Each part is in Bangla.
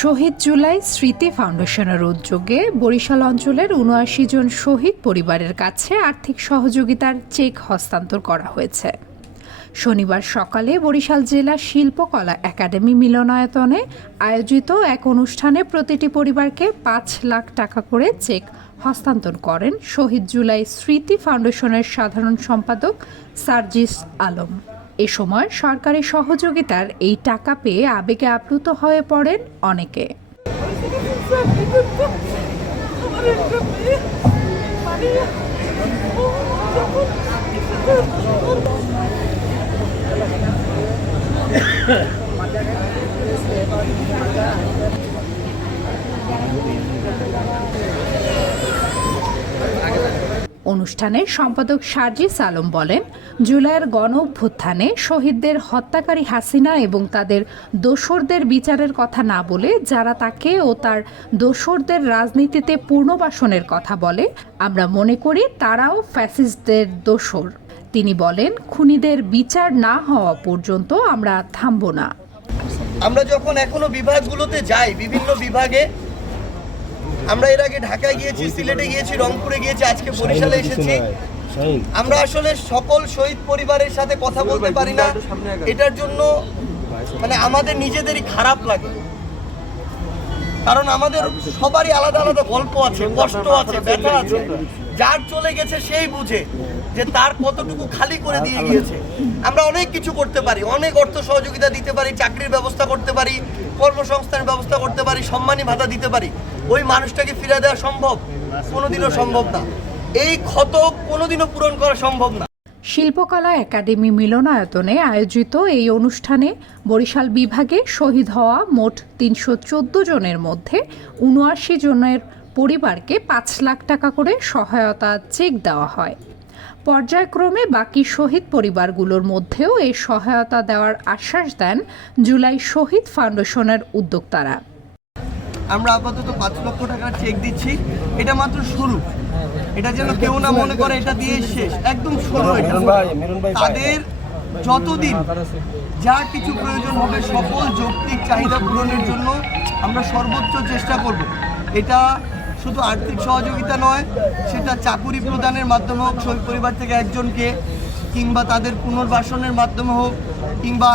শহীদ জুলাই স্মৃতি ফাউন্ডেশনের উদ্যোগে বরিশাল অঞ্চলের উনআশি জন শহীদ পরিবারের কাছে আর্থিক সহযোগিতার চেক হস্তান্তর করা হয়েছে। শনিবার সকালে বরিশাল জেলা শিল্পকলা একাডেমি মিলনায়তনে আয়োজিত এক অনুষ্ঠানে প্রতিটি পরিবারকে পাঁচ লাখ টাকা করে চেক হস্তান্তর করেন শহীদ জুলাই স্মৃতি ফাউন্ডেশনের সাধারণ সম্পাদক সার্জিস আলম। এ সময় সরকারি সহযোগিতার এই টাকা পেয়ে আবেগে আপ্লুত হয়ে পড়েন অনেকে। আমার একটা মেয়ে মারিয়া ও যখন অনুষ্ঠানে সম্পাদক সার্জিস আলম বলেন, জুলাইয়ের গণ অভ্যুত্থানে শহীদদের হত্যাকারী হাসিনা এবং তাদের দোসরদের বিচারের কথা না বলে যারা তাকে ও তার দোসরদের রাজনীতিতে পূর্ণবাসনের কথা বলে, আমরা মনে করি তারাও ফ্যাসিস্টদের দোসর। তিনি বলেন, খুনিদের বিচার না হওয়া পর্যন্ত আমরা থামব না। আমরা যখন এখনও বিভাগগুলোতে যাই, বিভিন্ন বিভাগে আমরা এর আগে ঢাকায় গিয়েছি সিলেটে গিয়েছি রংপুরে গিয়েছি আজকে বরিশালে এসেছি। আমরা আসলে সকল শহীদ পরিবারের সাথে কথা বলতে পারি না। এটার জন্য মানে আমাদের নিজেদেরই খারাপ লাগে। কারণ আমাদের সবারই আলাদা আলাদা গল্প আছে, কষ্ট আছে, ব্যথা আছে। যার চলে গেছে সেই বুঝে যে তার কতটুকু খালি করে দিয়ে গিয়েছে। আমরা অনেক কিছু করতে পারি, অনেক অর্থ সহযোগিতা দিতে পারি, চাকরির ব্যবস্থা করতে পারি, কর্মসংস্থানের ব্যবস্থা করতে পারি, সম্মানী ভাতা দিতে পারি। ওই মানুষটাকে ফিরে দেওয়া সম্ভব, কোনোদিনও সম্ভব না। এই ক্ষত কোনোদিনও পূরণ করা সম্ভব না। শিল্পকলা একাডেমি মিলনায়তনে আয়োজিত এই অনুষ্ঠানে বরিশাল বিভাগে শহীদ হওয়া মোট তিনশো চোদ্দ জনের মধ্যে উনআশি জনের পরিবারকে পাঁচ লাখ টাকা করে সহায়তা চেক দেওয়া হয়। পর্যায়ক্রমে বাকি শহীদ পরিবারগুলোর মধ্যেও এই সহায়তা দেওয়ার আশ্বাস দেন জুলাই শহীদ ফাউন্ডেশনের উদ্যোক্তারা। আমরা আপাতত পাঁচ লক্ষ টাকার চেক দিচ্ছি। এটা মাত্র শুরু। এটা যেন কেউ না মনে করে এটা দিয়ে শেষ। একদম শুরু এটা। তাদের যতদিন যা কিছু প্রয়োজন হবে সকল যৌক্তিক চাহিদা পূরণের জন্য আমরা সর্বোচ্চ চেষ্টা করব। এটা শুধু আর্থিক সহযোগিতা নয় সেটা চাকুরি প্রদানের মাধ্যমে হোক শহীদ পরিবার থেকে একজনকে কিংবা তাদের পুনর্বাসনের মাধ্যমে হোক কিংবা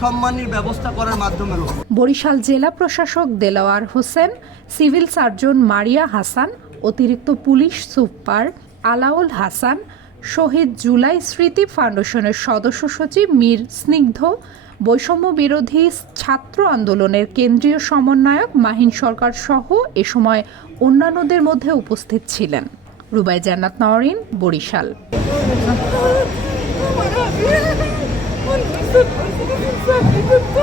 সম্মানের ব্যবস্থা করার মাধ্যমে বরিশাল জেলা প্রশাসক দেলাওয়ার হোসেন, সিভিল সার্জন মারিয়া হাসান, অতিরিক্ত পুলিশ সুপার আলাউল হাসান, শহীদ জুলাই স্মৃতি ফাউন্ডেশনের সদস্য সচিব মীর স্নিগ্ধ, বৈষম্য বিরোধী ছাত্র আন্দোলনের কেন্দ্রীয় সমন্বয়ক মাহিন সরকার সহ এ সময় অন্যান্যদের মধ্যে উপস্থিত ছিলেন। রুবাই জান্নাত নওরিন বরিশাল। আমার একটা মেয়ে মারিয়া ও